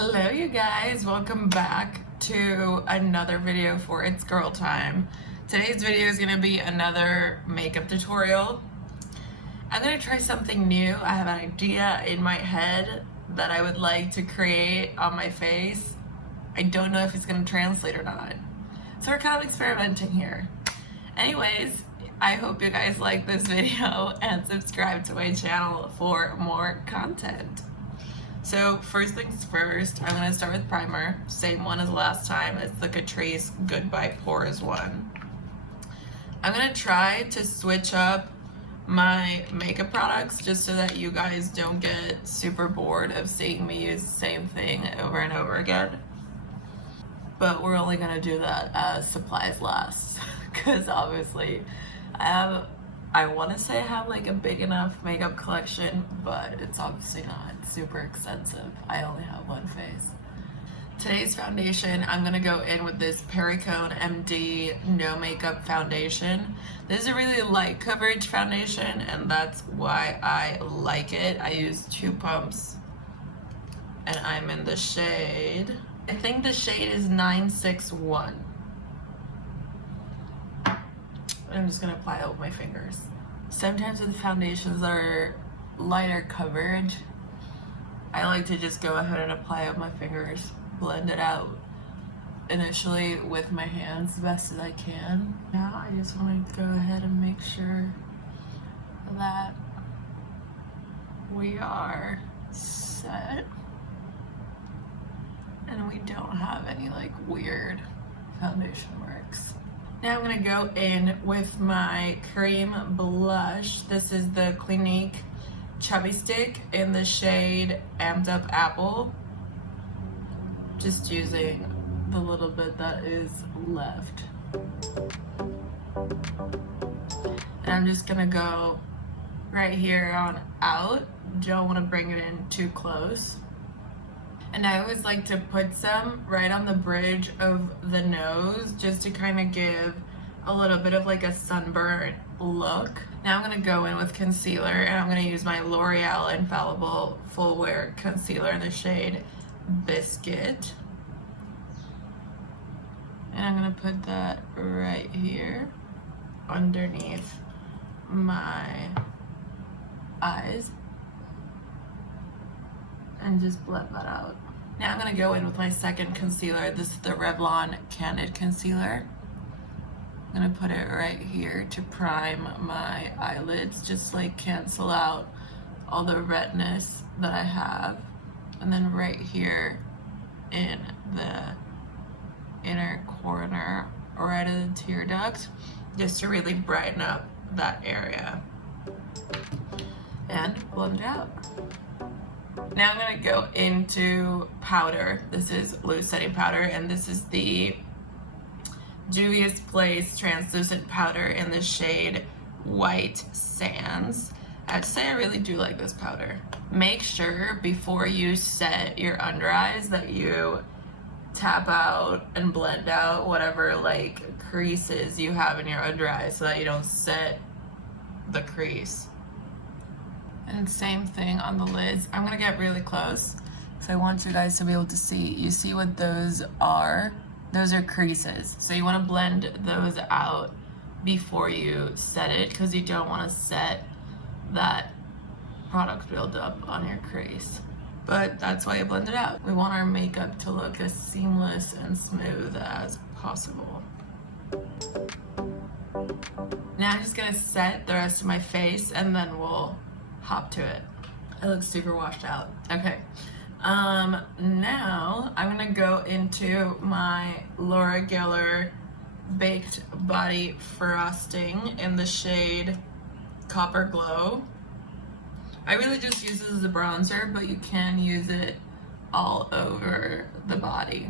Hello you guys, welcome back to another video for It's Girl Time. Today's video is going to be another makeup tutorial. I'm going to try something new. I have an idea in my head that I would like to create on my face. I don't know if it's going to translate or not. So we're kind of experimenting here. Anyways, I hope you guys like this video and subscribe to my channel for more content. So first things first, I'm going to start with primer. Same one as last time. It's the Catrice Goodbye Pores one. I'm going to try to switch up my makeup products just so that you guys don't get super bored of seeing me use the same thing over and over again. But we're only going to do that as supplies last because obviously I want to say I have like a big enough makeup collection, but it's obviously not super extensive. I only have one face. Today's foundation, I'm going to go in with this Perricone MD No Makeup Foundation. This is a really light coverage foundation, and that's why I like it. I use 2 pumps, and I'm in the shade, I think the shade is 961. I'm just going to apply it with my fingers. Sometimes with foundations that are lighter coverage, I like to just go ahead and apply it with my fingers, blend it out initially with my hands the best as I can. Now I just want to go ahead and make sure that we are set and we don't have any like weird foundation marks. Now I'm going to go in with my cream blush. This is the Clinique Chubby Stick in the shade Amped Up Apple. Just using the little bit that is left. And I'm just going to go right here on out. Don't want to bring it in too close. And I always like to put some right on the bridge of the nose just to kind of give a little bit of like a sunburn look. Now I'm going to go in with concealer, and I'm going to use my L'Oreal Infallible Full Wear Concealer in the shade Biscuit. And I'm going to put that right here underneath my eyes. And just blend that out. Now I'm going to go in with my second concealer. This is the Revlon Candid Concealer. I'm going to put it right here to prime my eyelids, just like cancel out all the redness that I have. And then right here in the inner corner, right of the tear duct, just to really brighten up that area. And blend it out. Now I'm going to go into powder. This is loose setting powder, and this is the Juvia's Place translucent powder in the shade White Sands. I have to say I really do like this powder. Make sure before you set your under eyes that you tap out and blend out whatever like creases you have in your under eyes so that you don't set the crease. And same thing on the lids. I'm gonna get really close because I want you guys to be able to see. You see what those are? Those are creases. So you wanna blend those out before you set it because you don't wanna set that product buildup on your crease. But that's why you blend it out. We want our makeup to look as seamless and smooth as possible. Now I'm just gonna set the rest of my face and then we'll hop to it. It looks super washed out. Okay. Now I'm gonna go into my Laura Geller Baked Body Frosting in the shade Copper Glow. I really just use this as a bronzer, but you can use it all over the body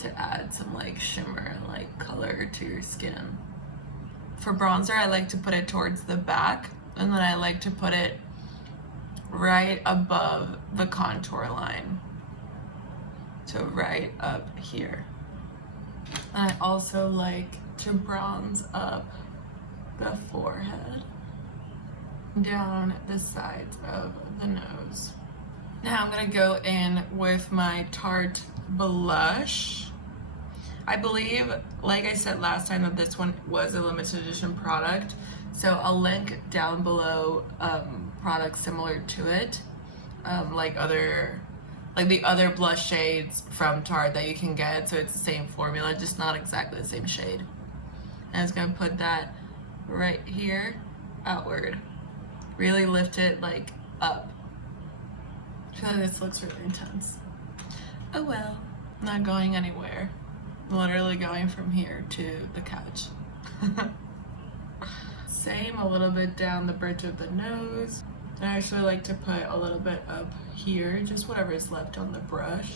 to add some like shimmer and like color to your skin. For bronzer, I like to put it towards the back, and then I like to put it right above the contour line. So right up here. And I also like to bronze up the forehead, down the sides of the nose. Now I'm gonna go in with my Tarte blush. I believe, like I said last time, that this one was a limited edition product. So I'll link down below products similar to it, like the other blush shades from Tarte that you can get. So it's the same formula, just not exactly the same shade. And I'm just gonna put that right here, outward. Really lift it like up. I feel like this looks really intense. Oh well, not going anywhere. I'm literally going from here to the couch. Same, a little bit down the bridge of the nose. I actually like to put a little bit up here, just whatever is left on the brush,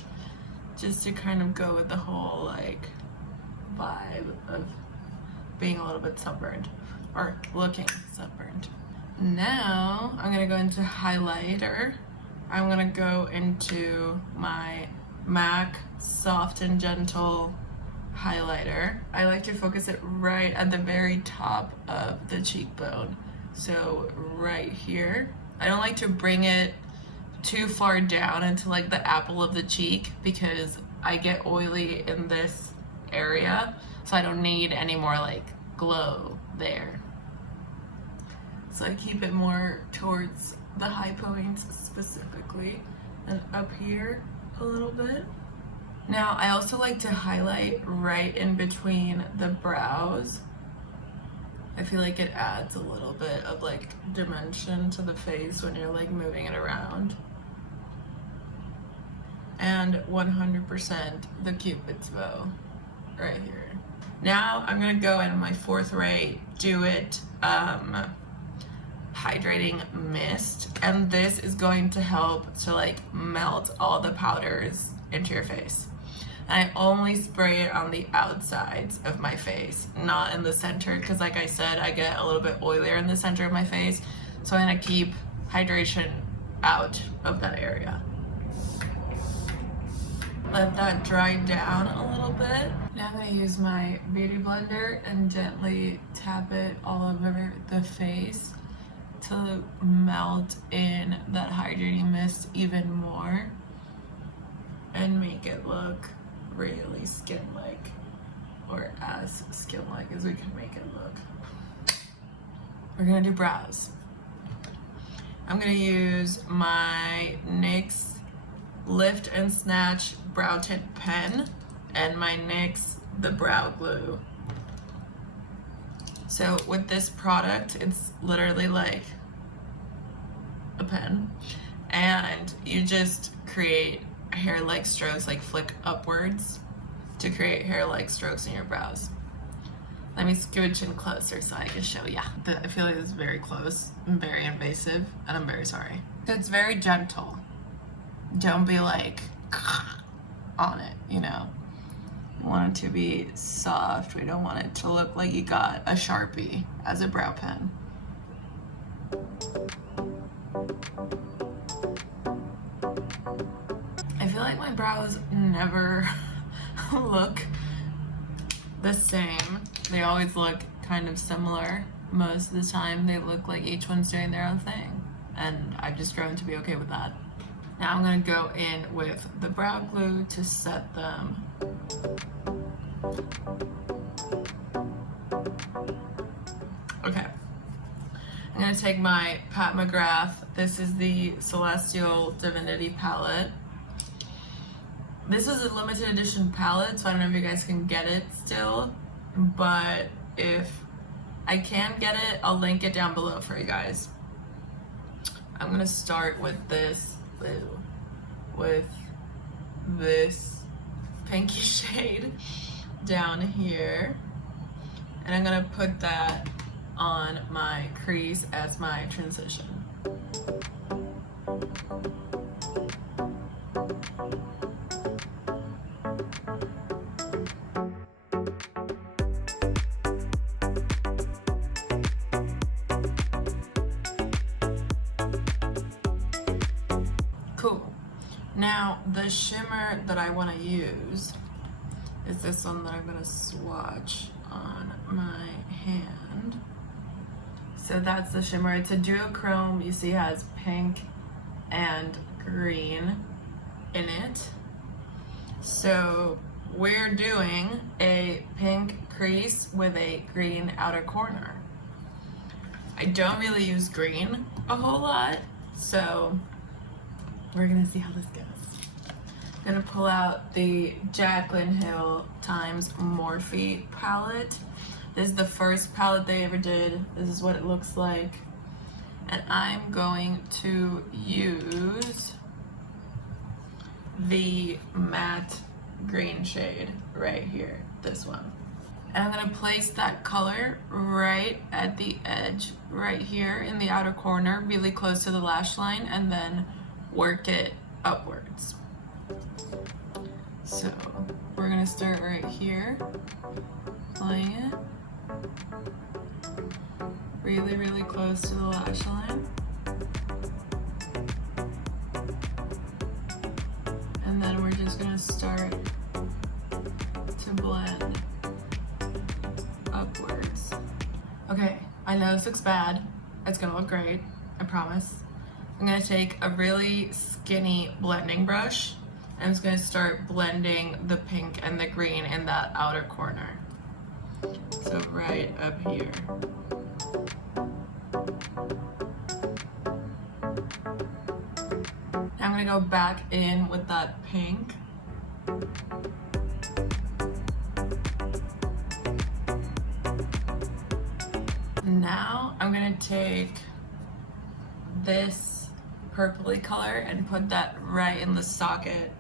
just to kind of go with the whole like vibe of being a little bit sunburned, or looking sunburned. Now I'm gonna go into highlighter. I'm gonna go into my MAC Soft and Gentle highlighter. I like to focus it right at the very top of the cheekbone. So right here. I don't like to bring it too far down into like the apple of the cheek because I get oily in this area. So I don't need any more like glow there. So I keep it more towards the high points specifically, and up here a little bit. Now I also like to highlight right in between the brows. I feel like it adds a little bit of like dimension to the face when you're like moving it around. And 100% the Cupid's bow right here. Now I'm gonna go in my Fourth Ray Do It hydrating mist, and this is going to help to like melt all the powders into your face. And I only spray it on the outsides of my face, not in the center, because like I said, I get a little bit oilier in the center of my face, so I'm gonna keep hydration out of that area. Let that dry down a little bit. Now I'm gonna use my beauty blender and gently tap it all over the face to melt in that hydrating mist even more and make it look really skin-like, or as skin-like as we can make it look. We're gonna do brows. I'm gonna use my NYX Lift and Snatch Brow Tint Pen and my NYX The Brow Glue. So with this product, it's literally like a pen, and you just create hair-like strokes, like flick upwards to create hair-like strokes in your brows. Let me scooch in closer so I can show ya. I feel like this is very close and very invasive, and I'm very sorry. So it's very gentle. Don't be like on it, you know. We want it to be soft. We don't want it to look like you got a Sharpie as a brow pen. I feel like my brows never look the same. They always look kind of similar. Most of the time they look like each one's doing their own thing, and I've just grown to be okay with that. Now I'm gonna go in with the brow glue to set them. Okay. I'm gonna take my Pat McGrath. This is the Celestial Divinity palette. This is a limited edition palette, so I don't know if you guys can get it still, but if I can get it, I'll link it down below for you guys. I'm gonna start with this blue, with this pinky shade down here, and I'm gonna put that on my crease as my transition. Cool. Now the shimmer that I want to use is this one that I'm going to swatch on my hand. So that's the shimmer. It's a duochrome. You see it has pink and green in it. So we're doing a pink crease with a green outer corner. I don't really use green a whole lot, so we're gonna see how this goes. I'm gonna pull out the Jaclyn Hill times Morphe palette. This is the first palette they ever did. This is what it looks like. And I'm going to use the matte green shade right here, this one. And I'm gonna place that color right at the edge, right here in the outer corner, really close to the lash line, and then work it upwards. So we're gonna start right here, applying it really, really close to the lash line. And then we're just gonna start to blend upwards. Okay, I know this looks bad. It's gonna look great, I promise. I'm gonna take a really skinny blending brush and I'm just gonna start blending the pink and the green in that outer corner. So right up here. Now I'm gonna go back in with that pink. Now I'm gonna take this purpley color and put that right in the socket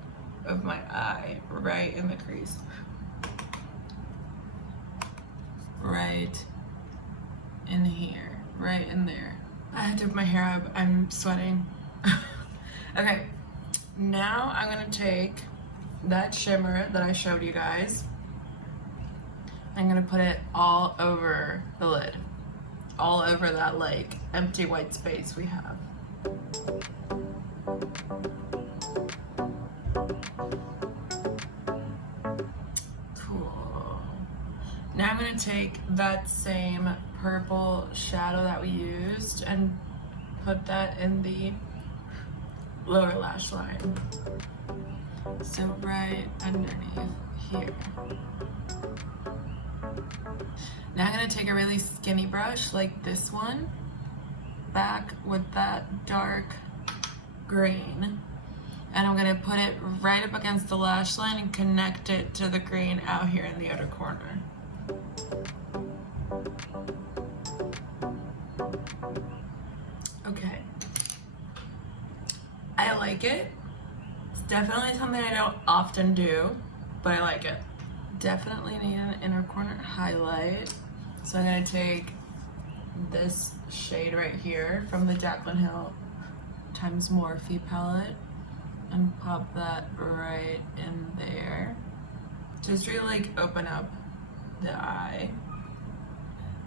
of my eye, right in the crease. Right in here, right in there. I had to put my hair up, I'm sweating. Okay, now I'm gonna take that shimmer that I showed you guys. I'm gonna put it all over the lid, all over that like empty white space we have. Cool. Now I'm gonna take that same purple shadow that we used and put that in the lower lash line. So right underneath here. Now I'm gonna take a really skinny brush like this one, back with that dark green, and I'm gonna put it right up against the lash line and connect it to the green out here in the outer corner. Okay. I like it. It's definitely something I don't often do, but I like it. Definitely need an inner corner highlight. So I'm gonna take this shade right here from the Jaclyn Hill times Morphe palette and pop that right in there. Just really like open up the eye.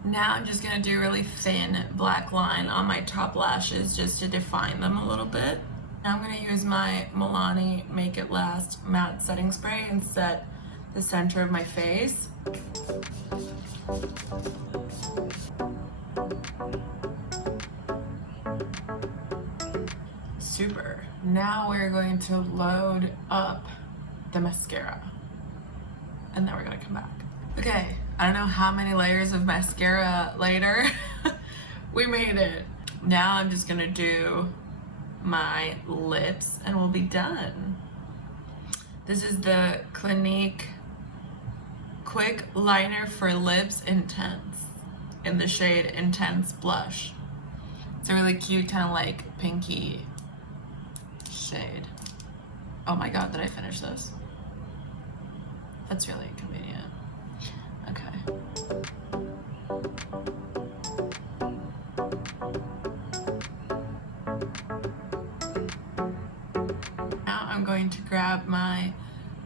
Now I'm just gonna do a really thin black line on my top lashes just to define them a little bit. Now I'm gonna use my Milani Make It Last matte setting spray and set the center of my face. Super. Now we're going to load up the mascara and then we're gonna come back. Okay, I don't know how many layers of mascara later. We made it. Now I'm just gonna do my lips and we'll be done. This is the Clinique Quick Liner for Lips Intense in the shade Intense Blush. It's a really cute kind of like pinky shade. Oh my god, did I finish this? That's really inconvenient. Okay. Now I'm going to grab my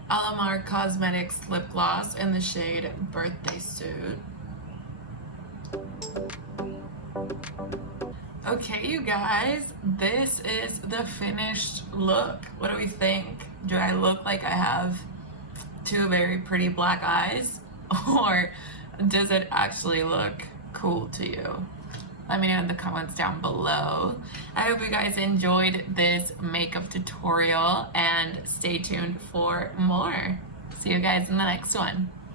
Alamar Cosmetics lip gloss in the shade Birthday Suit. Okay, you guys, this is the finished look. What do we think? Do I look like I have two very pretty black eyes? Or does it actually look cool to you? Let me know in the comments down below. I hope you guys enjoyed this makeup tutorial and stay tuned for more. See you guys in the next one.